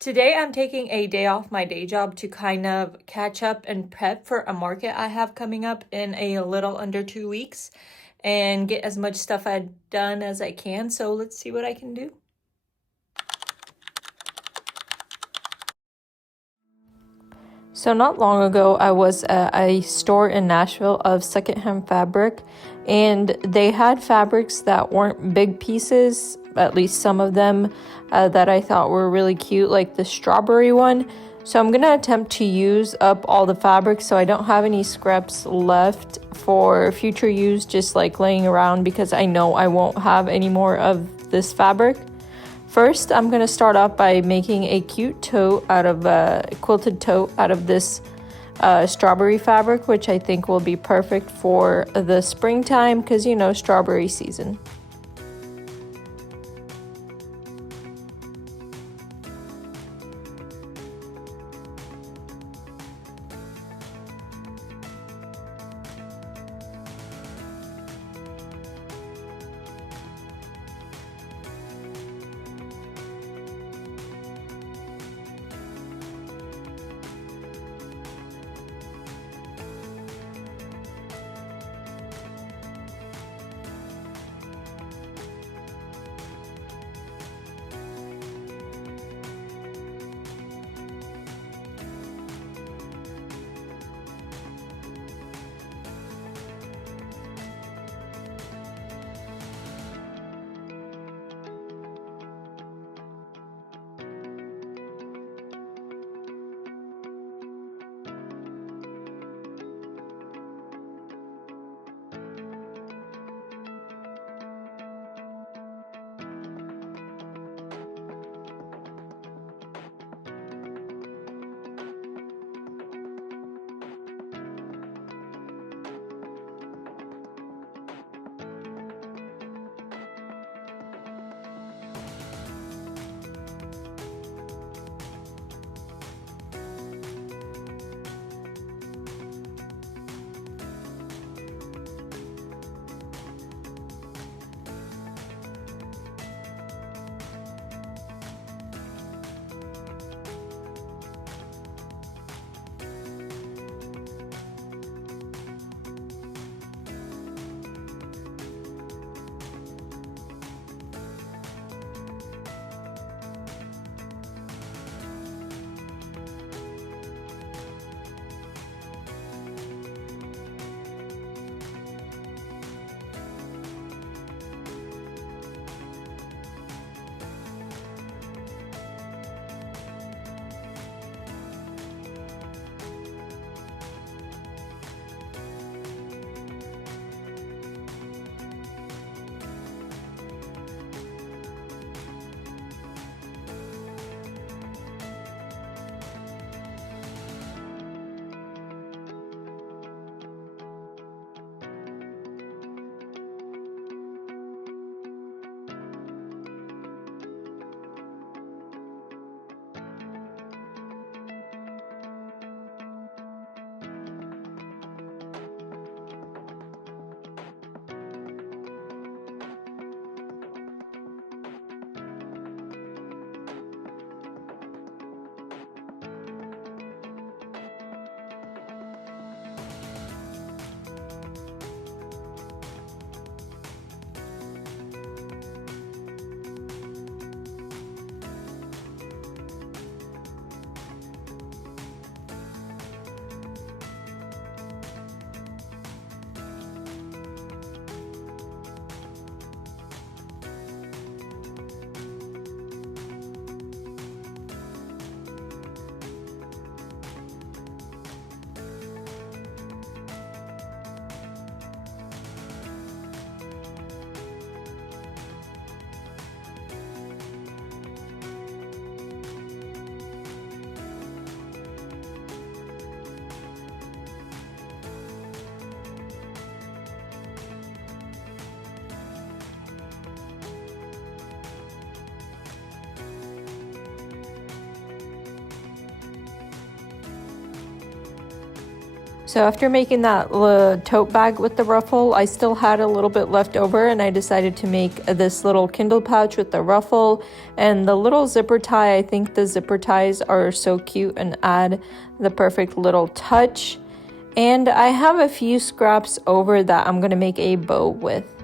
Today I'm taking a day off my day job to kind of catch up and prep for a market I have coming up in a little under 2 weeks and get as much stuff done as I can. So let's see what I can do. So not long ago, I was at a store in Nashville of secondhand fabric, and they had fabrics that weren't big pieces, at least some of them, that I thought were really cute, like the strawberry one. So I'm going to attempt to use up all the fabric so I don't have any scraps left for future use, just like laying around, because I know I won't have any more of this fabric. First, I'm going to start off by making a cute tote out of quilted tote out of this strawberry fabric, which I think will be perfect for the springtime because, you know, strawberry season. So after making that tote bag with the ruffle, I still had a little bit left over, and I decided to make this little Kindle pouch with the ruffle and the little zipper tie. I think the zipper ties are so cute and add the perfect little touch. And I have a few scraps over that I'm going to make a bow with.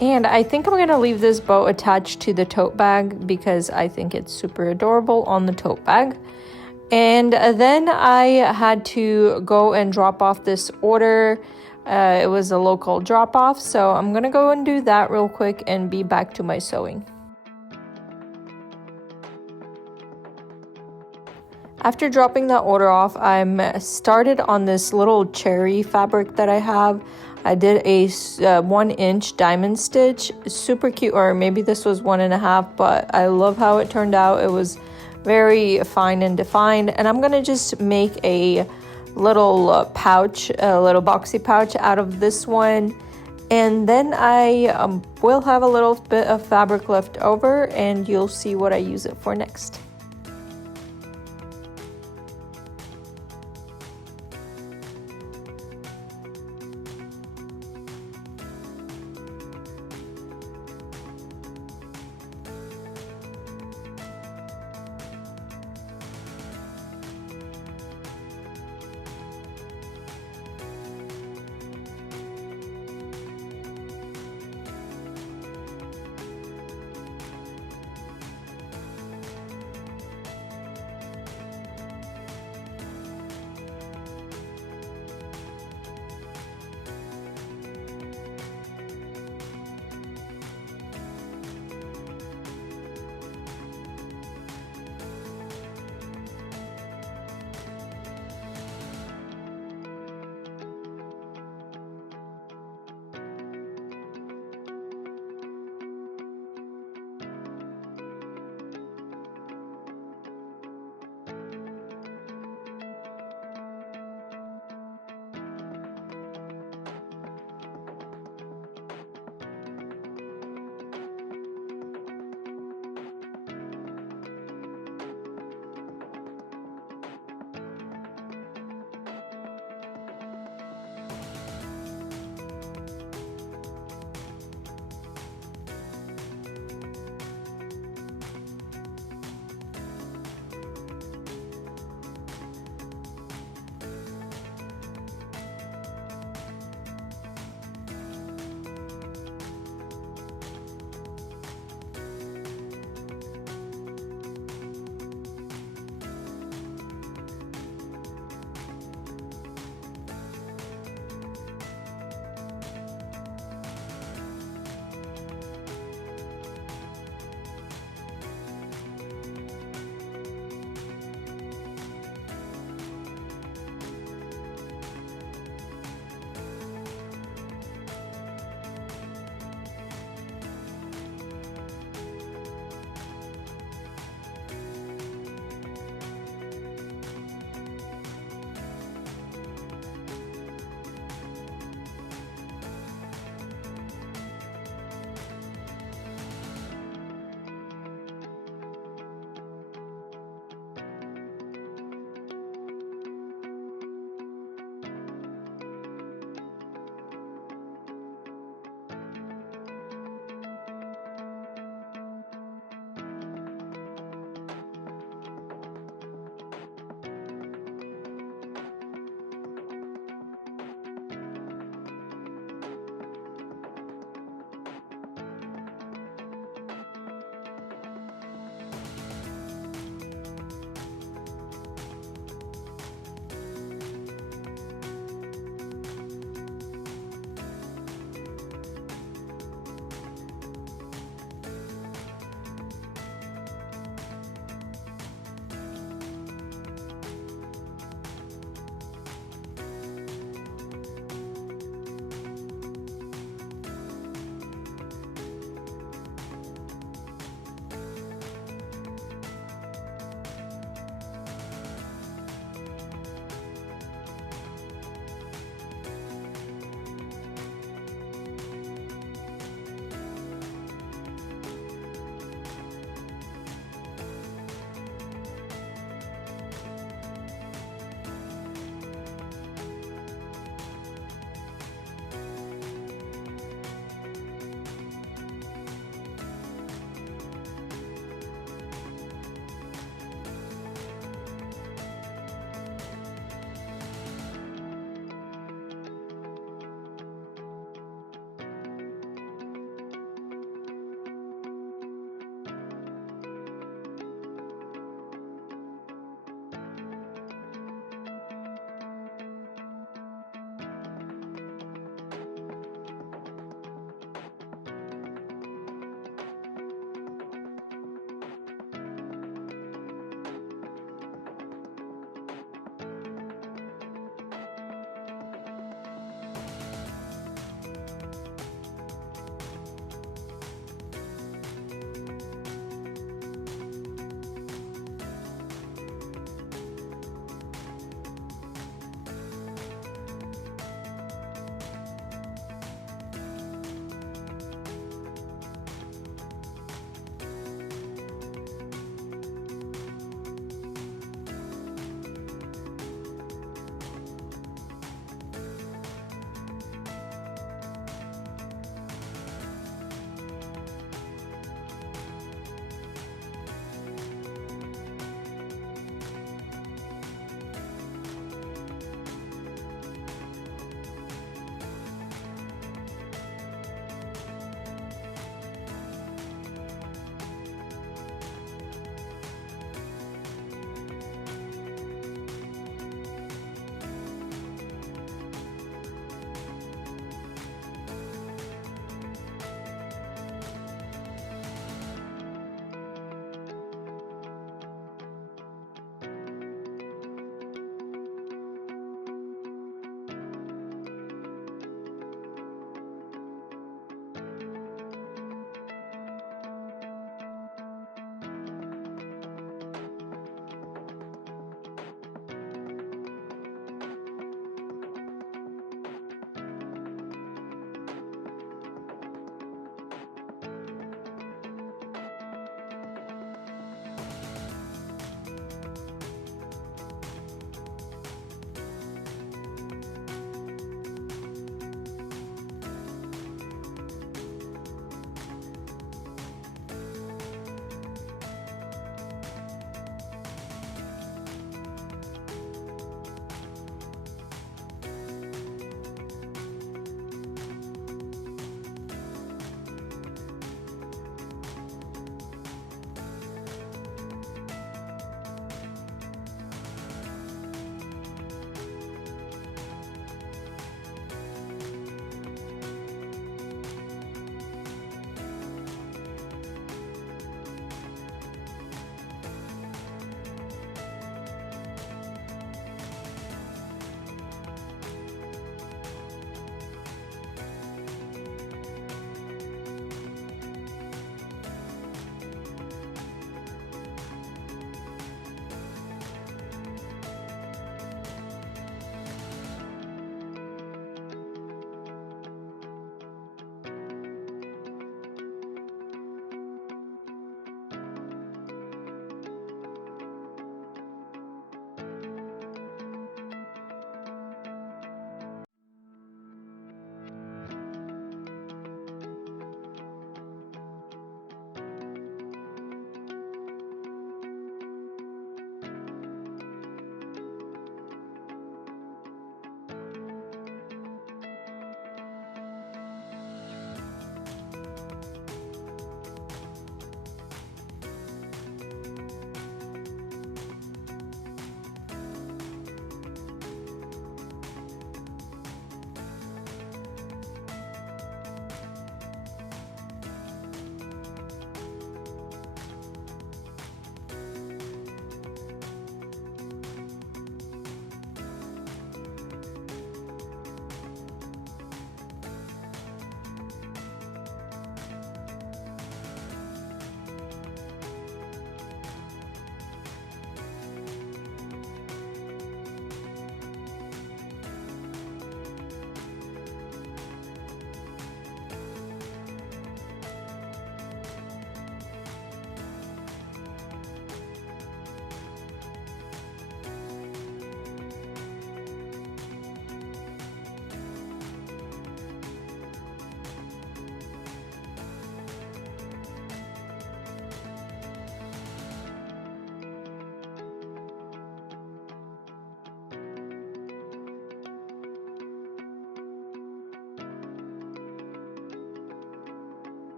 And I think I'm going to leave this bow attached to the tote bag because I think it's super adorable on the tote bag. And then I had to go and drop off this order. It was a local drop off, so I'm going to go and do that real quick and be back to my sewing. After dropping that order off, I'm started on this little cherry fabric that I have. I did a 1-inch diamond stitch, super cute, or maybe this was 1.5, but I love how it turned out. It was very fine and defined, and I'm gonna just make a little pouch, a little boxy pouch out of this one, and then I will have a little bit of fabric left over, and you'll see what I use it for next.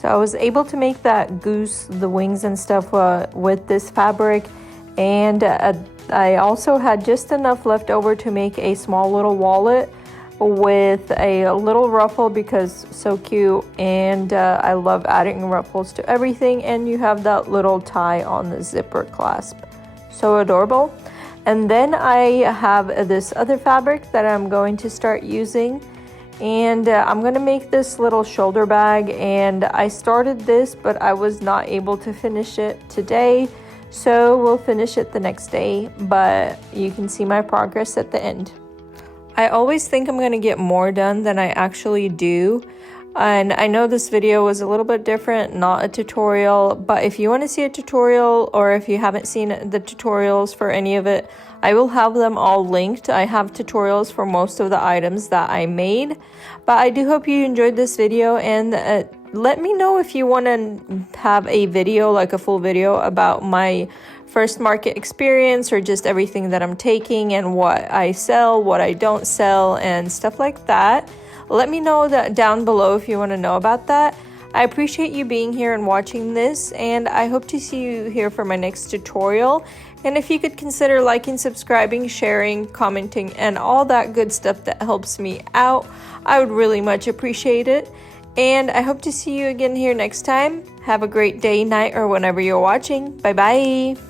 So I was able to make that goose, the wings and stuff with this fabric, and I also had just enough left over to make a small little wallet with a little ruffle because so cute, and I love adding ruffles to everything. And you have that little tie on the zipper clasp, so adorable. And then I have this other fabric that I'm going to start using, and I'm gonna make this little shoulder bag, and I started this but I was not able to finish it today, so we'll finish it the next day, but you can see my progress at the end. I always think I'm gonna get more done than I actually do, and I know this video was a little bit different, not a tutorial, but if you want to see a tutorial, or if you haven't seen the tutorials for any of it, I will have them all linked. I have tutorials for most of the items that I made, but I do hope you enjoyed this video, and let me know if you want to have a video, like a full video about my first market experience, or just everything that I'm taking and what I sell, what I don't sell, and stuff like that. Let me know that down below if you want to know about that. I appreciate you being here and watching this, and I hope to see you here for my next tutorial. And if you could consider liking, subscribing, sharing, commenting, and all that good stuff that helps me out, I would really much appreciate it. And I hope to see you again here next time. Have a great day, night, or whenever you're watching. Bye bye.